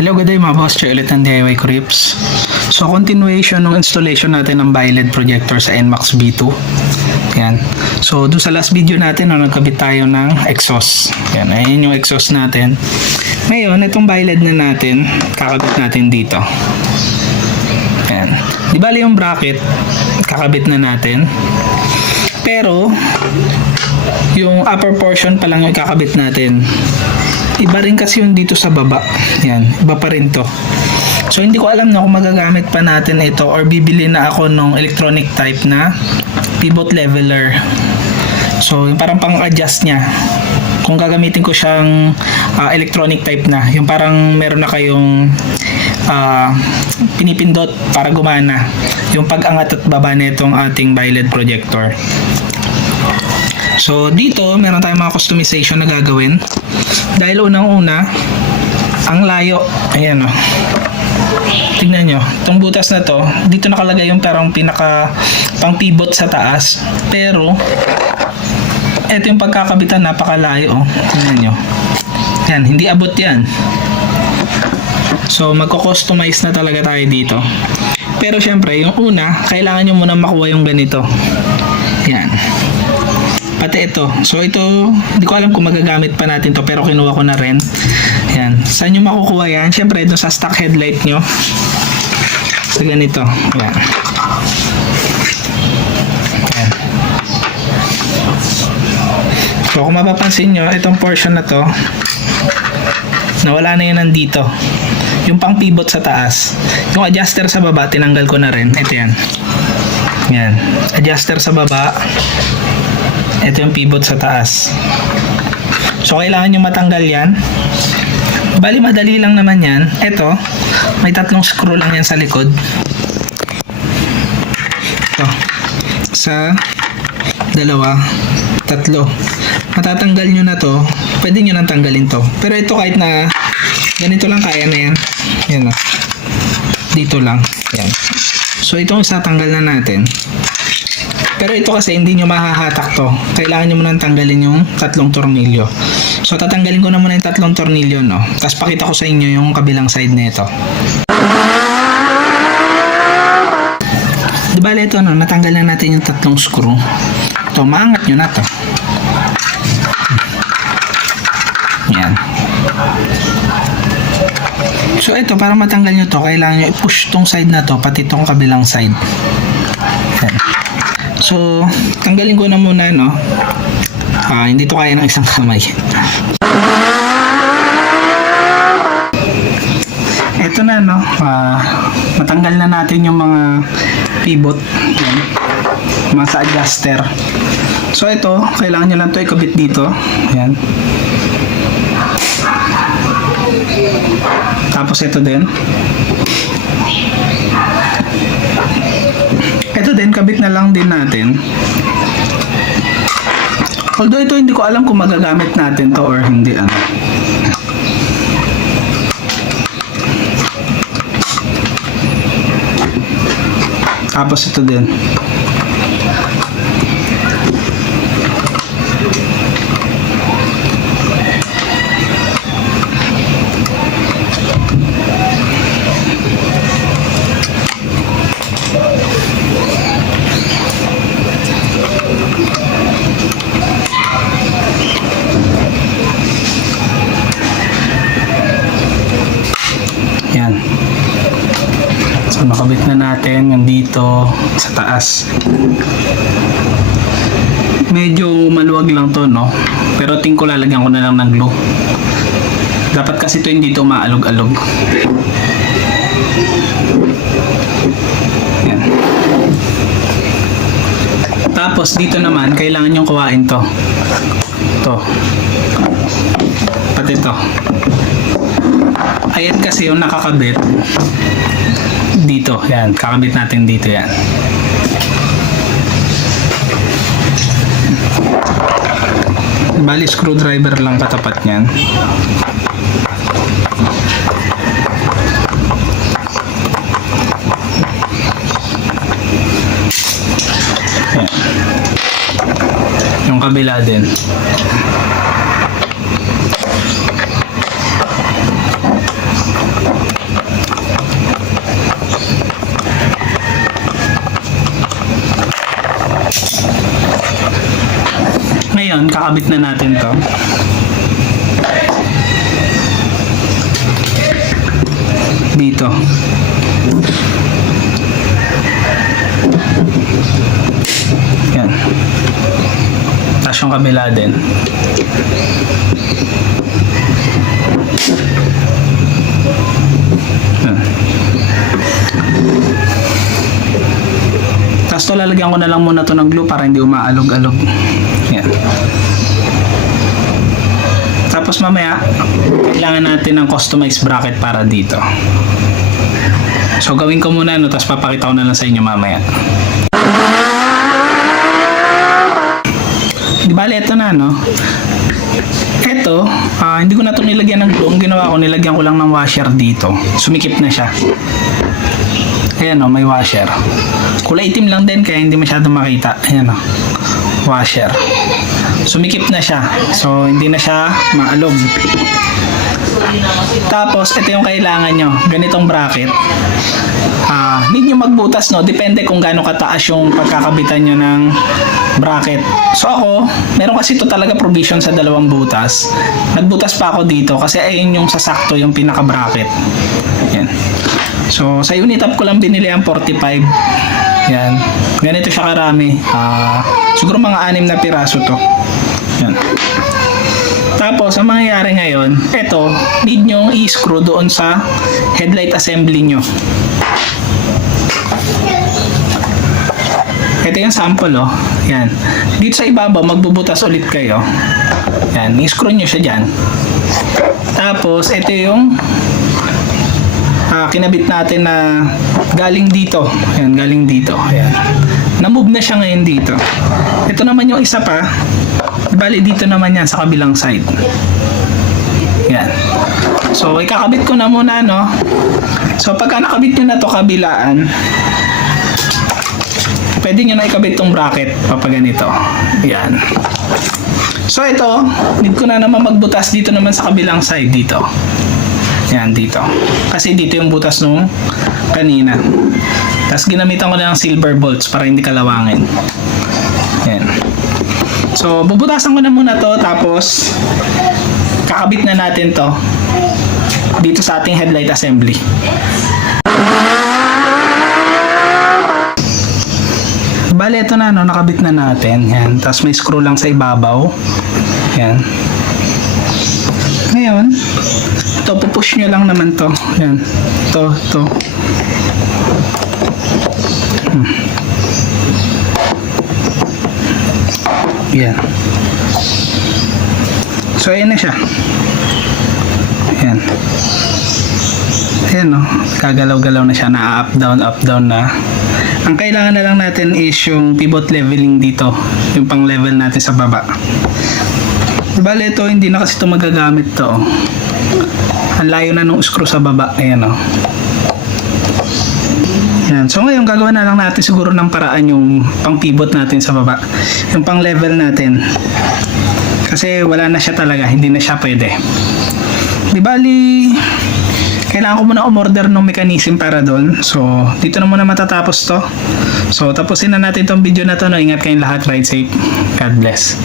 Hello, good day mga boss. Choy ulit ng DIY Crips. So, continuation ng installation natin ng bi-LED projector sa NMAX B2. Yan. So, doon sa last video natin, nagkabit tayo ng exhaust. Yan, ayun yung exhaust natin. Ngayon, itong bi-LED na natin, kakabit natin dito. Yan. Di bali yung bracket, kakabit na natin. Pero, yung upper portion pa lang yung kakabit natin. Iba rin kasi yung dito sa baba. Yan, iba pa rin to. So, hindi ko alam na kung magagamit pa natin ito or bibili na ako ng electronic type na pivot leveler. So, yung parang pang-adjust niya. Kung gagamitin ko siyang electronic type na, yung parang meron na kayong pinipindot para gumana. Yung pag-angat at baba nitong ating bi-LED projector. So, dito, meron tayong mga customization na gagawin. Dahil unang-una, ang layo. Ayan o. Tignan nyo. Itong butas na to, dito nakalagay yung parang pinaka pang pivot sa taas. Pero, ito yung pagkakabitan, napakalayo o. Tignan nyo. Yan, hindi abot yan. So, magko-customize na talaga tayo dito. Pero syempre, yung una, kailangan nyo muna makuha yung ganito. Yan. Pati ito. So ito, hindi ko alam kung magagamit pa natin to pero kinuha ko na rin. Yan. Saan nyo makukuha yan? Siyempre ito sa stock headlight nyo. So ganito. Yan. Yan. So kung mapapansin nyo, itong portion na to, nawala na yun nandito. Yung pang pivot sa taas. Yung adjuster sa baba, tinanggal ko na rin. Ito yan. Yan. Adjuster sa baba. Ito yung pivot sa taas. So, kailangan nyo matanggal yan. Bali, madali lang naman yan. Ito, may 3 screw lang yan sa likod. Ito. Isa, 2, 3. Matatanggal nyo na to. Pwede nyo nang tanggalin to. Pero ito kahit na ganito lang kaya na yan. Yan o. Dito lang. Yan. So, itong isa tanggal na natin. Pero ito kasi hindi nyo mahahatak to. Kailangan nyo muna tanggalin yung 3 tornilyo. So tatanggalin ko na muna yung 3 tornilyo, no? Tapos pakita ko sa inyo yung kabilang side nito. Di ba ito, no? Natanggal na natin yung 3 screw. Ito, maangat nyo na to. Yan. So ito, para matanggal nyo to, kailangan nyo i-push tong side na to, pati tong kabilang side. Yan. So, tanggalin ko na muna, no? Hindi to kaya ng isang kamay. Ito na, no? Matanggal na natin yung mga pivot. Yan. Mga sa adjuster. So, ito, kailangan nyo lang to ikabit dito. Yan. Tapos ito din. Ito din, kabit na lang din natin. Although ito hindi ko alam kung magagamit natin to or hindi. Tapos ito din. So, nakabit na natin yung dito sa taas. Medyo maluwag lang to, no? Pero tingin ko lalagyan ko na lang ng glue. Dapat kasi ito hindi ito maalog-alog. Yan. Tapos dito naman, kailangan yung kuhain to. Ito. Pati ito. Ayan kasi yung nakakabit dito. Yan, kakabit natin dito yan. Bali, screwdriver lang katapat niyan. Yan. Yung kabila din. ikakabit na natin to. Dito. Yan. Tapos yung kabila din. Yan. Tapos to, lalagyan ko na lang muna to ng glue para hindi umaalog-alog. Yan. Tapos mamaya, kailangan natin ng customized bracket para dito. So gawin ko muna, no, tapos papakita ko na lang sa inyo mamaya. Di bale, ito na, no? Ito, hindi ko na ito nilagyan ng glue. Ang ginawa ko, nilagyan ko lang ng washer dito. Sumikip na siya. Ayan, no, may washer. Kulay itim lang din, kaya hindi masyadong makita. Ayan, no, washer. Sumikip na siya. So, hindi na siya maalog. Tapos, ito yung kailangan nyo. Ganitong bracket. Need nyo magbutas, no? Depende kung gaano kataas yung pagkakabitan nyo ng bracket. So, ako, meron kasi ito talaga provision sa 2 butas. Nagbutas pa ako dito kasi ayun yung sasakto yung pinaka-bracket. Yan. So, sa unit up ko lang binili ang 45. Yan. Ganito siya karami. Siguro mga 6 na piraso to. Yan. Tapos, ang mangyayari ngayon, ito, need nyo i-screw doon sa headlight assembly nyo. Ito yung sample, oh. Yan. Dito sa ibabaw, magbubutas ulit kayo. Yan. I-screw nyo siya dyan. Tapos, ito yung kinabit natin na galing dito. Ayan, galing dito. Ayan. Na-move na siya ngayon dito. Ito naman yung isa pa. Bali dito naman yan sa kabilang side. Yan. So, ikakabit ko na muna, no? So, pagka nakabit nyo na to kabilaan, pwede nyo na ikabit tong bracket papaganito. Yan. So, ito, need ko na naman magbutas dito naman sa kabilang side dito. Yan, dito. Kasi dito yung butas nung kanina. Tapos ginamitan ko na ng silver bolts para hindi kalawangin. Yan. So, bubutasan ko na muna to, tapos kakabit na natin to dito sa ating headlight assembly. Bale, ito na, no, nakabit na natin. Yan. Tapos may screw lang sa ibabaw. Yan. Ngayon, ito, pupush nyo lang naman to. Yan. Ito. Yan. So, ayan na siya. Ayan. Ayan, no. Kagalaw-galaw na siya. Na-up, down na. Ang kailangan na lang natin is yung pivot leveling dito. Yung pang level natin sa baba. Bale, ito, hindi na kasi ito magagamit to. Ang layo na nung screw sa baba. Ayan, no. Yan. So ngayon gagawin na lang natin siguro ng paraan yung pang pivot natin sa baba. Yung pang level natin. Kasi wala na siya talaga. Hindi na siya pwede. Di bali, kailangan ko muna umorder ng mechanism para doon. So dito na muna matatapos to. So tapusin na natin tong video na to. No? Ingat kayong lahat. Ride safe. God bless.